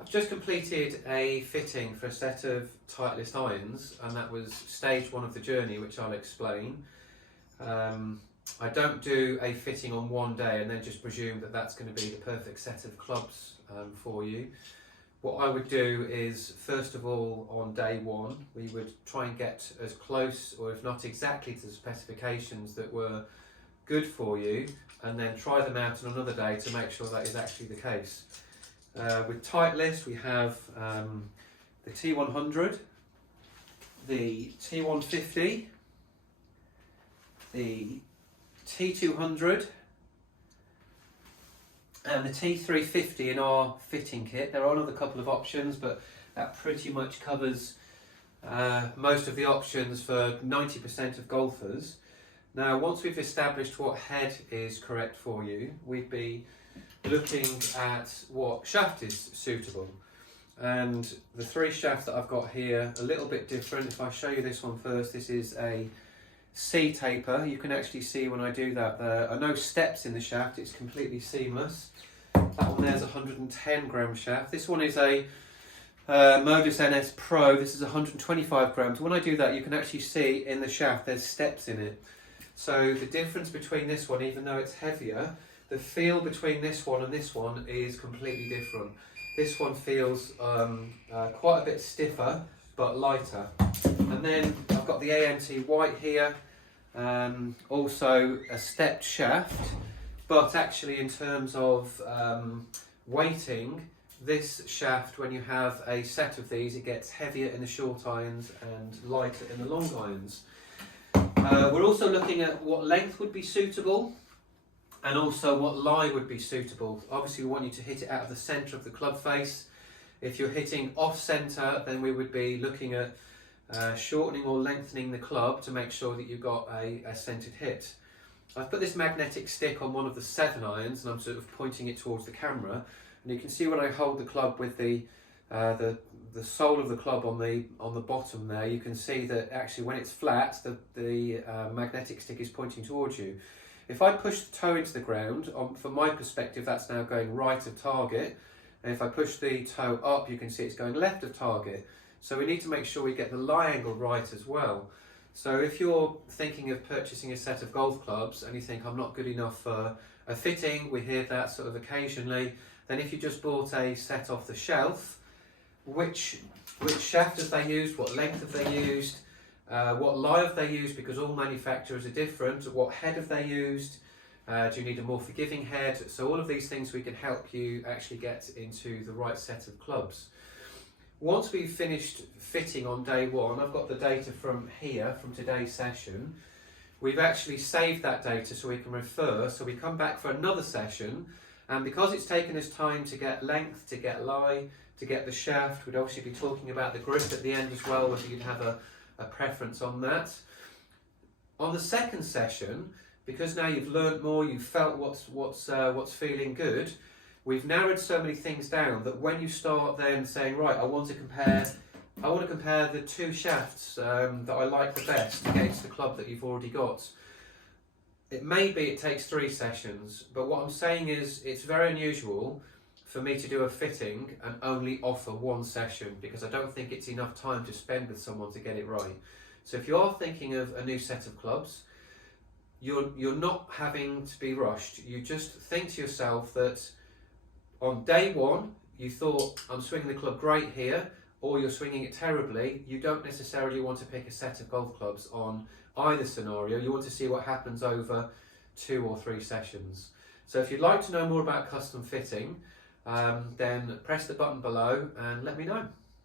I've just completed a fitting for a set of Titleist irons, and that was stage one of the journey, which I'll explain. I don't do a fitting on one day and then just presume that that's going to be the perfect set of clubs for you. What I would do is, first of all, on day one, we would try and get as close, or if not exactly, to the specifications that were good for you, and then try them out on another day to make sure that is actually the case. With Titleist, we have the T100, the T150, the T200, and the T350 in our fitting kit. There are another couple of options, but that pretty much covers most of the options for 90% of golfers. Now, once we've established what head is correct for you, we'd be looking at what shaft is suitable. And the three shafts that I've got here are a little bit different. If I show you this one first, this is a C taper. You can actually see when I do that there are no steps in the shaft, it's completely seamless. That one there's a 110 gram shaft. This one is a Modus NS Pro. This is 125 grams. When I do that, you can actually see in the shaft there's steps in it. So the difference between this one, even though it's heavier, the feel between this one and this one is completely different. This one feels quite a bit stiffer but lighter. And then I've got the AMT white here, also a stepped shaft, but actually in terms of weighting, this shaft, when you have a set of these, it gets heavier in the short irons and lighter in the long irons. We're also looking at what length would be suitable and also what lie would be suitable. Obviously we want you to hit it out of the centre of the club face. If you're hitting off centre, then we would be looking at shortening or lengthening the club to make sure that you've got a centred hit. I've put this magnetic stick on one of the 7 irons and I'm sort of pointing it towards the camera, and you can see when I hold the club with the sole of the club on the bottom there, you can see that actually when it's flat, the magnetic stick is pointing towards you. If I push the toe into the ground, from my perspective that's now going right of target, and if I push the toe up, you can see it's going left of target. So we need to make sure we get the lie angle right as well. So if you're thinking of purchasing a set of golf clubs and you think I'm not good enough for a fitting, we hear that sort of occasionally, then if you just bought a set off the shelf, which shaft have they used, what length have they used, what lie have they used, because all manufacturers are different, what head have they used, do you need a more forgiving head? So all of these things we can help you actually get into the right set of clubs. Once we've finished fitting on day one, I've got the data from here, from today's session. We've actually saved that data so we can refer, so we come back for another session, and because it's taken us time to get length, to get lie, to get the shaft, we'd obviously be talking about the grip at the end as well, whether you'd have a preference on that. On the second session, because now you've learnt more, you've felt what's feeling good, we've narrowed so many things down that when you start then saying, right, I want to compare the two shafts that I like the best against the club that you've already got. It may be it takes 3 sessions, but what I'm saying is it's very unusual for me to do a fitting and only offer 1 session, because I don't think it's enough time to spend with someone to get it right. So if you are thinking of a new set of clubs, you're not having to be rushed. You just think to yourself that on day one, you thought, I'm swinging the club great here, or you're swinging it terribly. You don't necessarily want to pick a set of golf clubs on either scenario. You want to see what happens over 2 or 3 sessions. So if you'd like to know more about custom fitting, then press the button below and let me know.